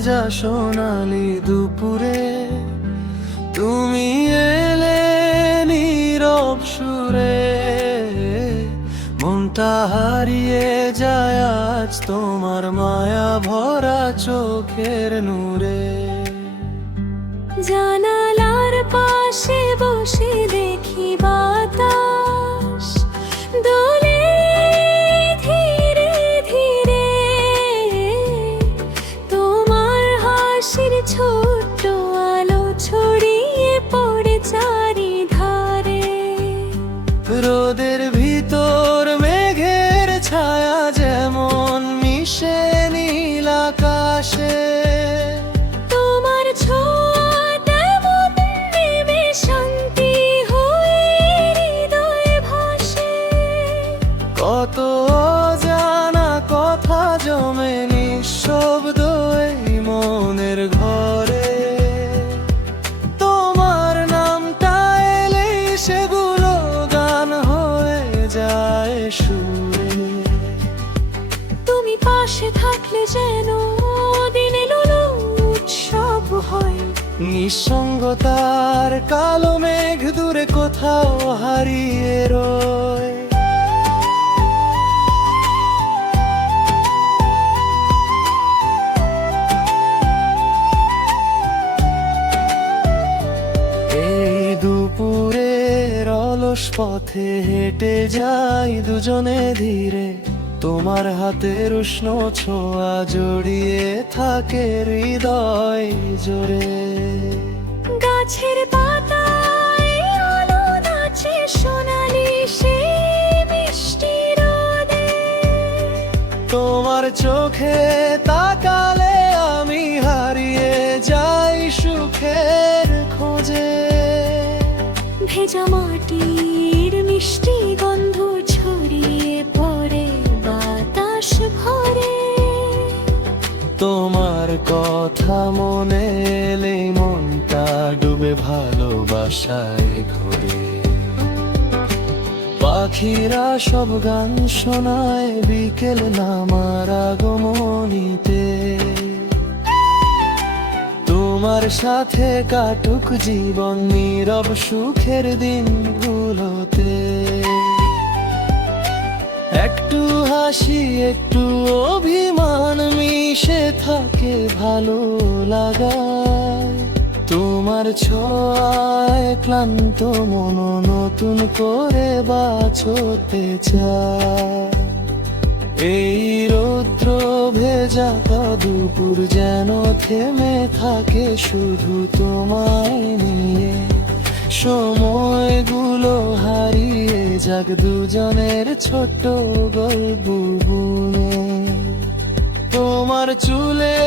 ভেজা সোনালি দুপুরে তুমি এলে নীরব সুরে, মনটা হারিয়ে যায় আজ তোমার মায়া ভরা চোখের নূরে। জানালার পাশে বসে দেখি বাতাস দোলে ধীরে ধীরে, তোমার হাসির ছোট্ট আলো ছড়িয়ে পড়ে চারিধারে। রোদের ভিতর মেঘের ছায়া যেমন মিশে নীল আকাশে, তোমার ছোঁয়া তেমন নেমে শান্তি হয়ে হৃদয়ে ভাসে। কত অজানা কথা জমে নিঃশব্দ এই মনের ঘরে, তোমার নামটা এলেই সেগুলো গান হয়ে যায় সুরে। তুমি পাশে থাকলে যেন দিন এলো উৎসব হয়। নিঃসঙ্গতার কালো মেঘ দূরে কোথাও হারিয়ে রয়। এই দুপুরের অলস পথে হেঁটে যাই দুজনে ধীরে, তোমার হাতের উষ্ণ ছোঁয়া জড়িয়ে থাকে হৃদয় জোরে। গাছের পাতায় আলো নাচে সোনালি সে মিষ্টি রোদে, তোমার চোখে তাকালে আমি হারিয়ে যাই সুখের খোঁজে। ভেজা মাটির মিষ্টি গন্ধ ছড়িয়ে পড়ে বাতাস ভরে। তোমার কথা মনে এলেই মনটা ডুবে ভালোবাসায় ঘোরে। পাখিরা সব গান শোনায় বিকেল নামার আগমনীতে, তোমার সাথে কাটুক জীবন নীরব সুখের দিনগুলোতে। একটু হাসি একটু অভিমান মিশে থাকে ভালো লাগায়, তোমার ছোঁয়ায় ক্লান্ত মন নতুন করে বাঁচতে চায়। এই রৌদ্র ভেজা দুপুর যেন থেমে থাকে শুধু তোমায় নিয়ে, সময়গুলো হারিয়ে যাক দুজনের ছোট্ট গল্প বুনে। তোমার চুলে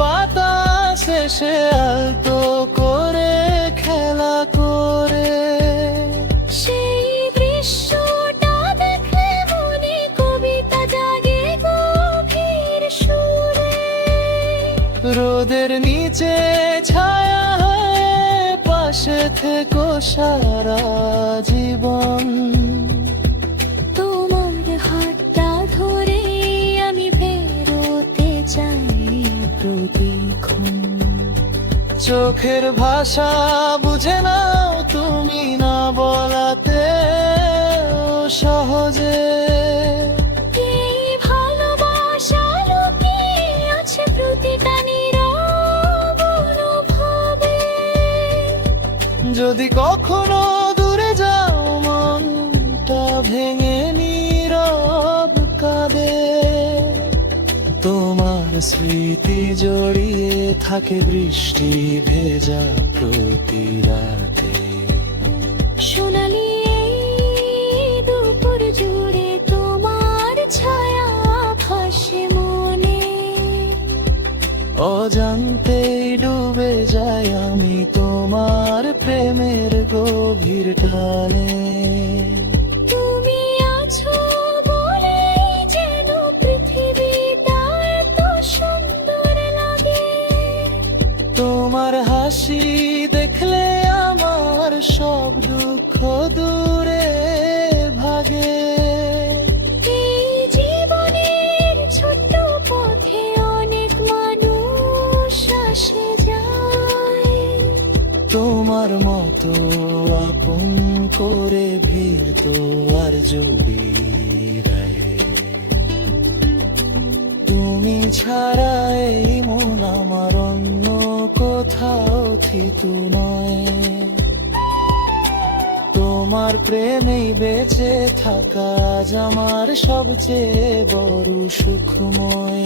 বাতাস এসে আলতো করে খেলা করে, সেই দৃশ্যটা দেখলে মনে কবিতা জাগে গভীর সুরে। রোদের নিচে ছায়া হয়ে পাশে থেকো সারা জীবন। তোমার হাতটা ধরে আমি বেরোতে চাই প্রতিক্ষণ। চোখের ভাষা বুঝে নাও তুমি না বলাতে সহজে। এই ভালোবাসা লুকিয়ে আছে প্রতিটা নীরব অনুভবে। যদি কখনো দূরে যাও মনটা ভেঙে নীরব কাঁদে, তোমার স্মৃতি জড়িয়ে থাকে বৃষ্টি ভেজা প্রতি রাতে। সোনালি এই দুপুর জুড়ে তোমার ছায়া ভাসে মনে। অজান্তেই ডুবে যাই আমি তোমার প্রেমের গভীর টানে। তুমি আছো বলেই যেন পৃথিবীটা এত সুন্দর লাগে। তোমার হাসি দেখলে আমার সব দুঃখ দূরে ভাগে। এই জীবনের ছোট্ট পথে অনেক মানুষ এত আপন করে ভিড়ত আর জড়িয়ে তুমি ছাড়া এই মন আমার অন্য কোথাও থিতু নয়। তোমার প্রেমেই বেঁচে থাকা আজ আমার সবচেয়ে বড় সুখময়।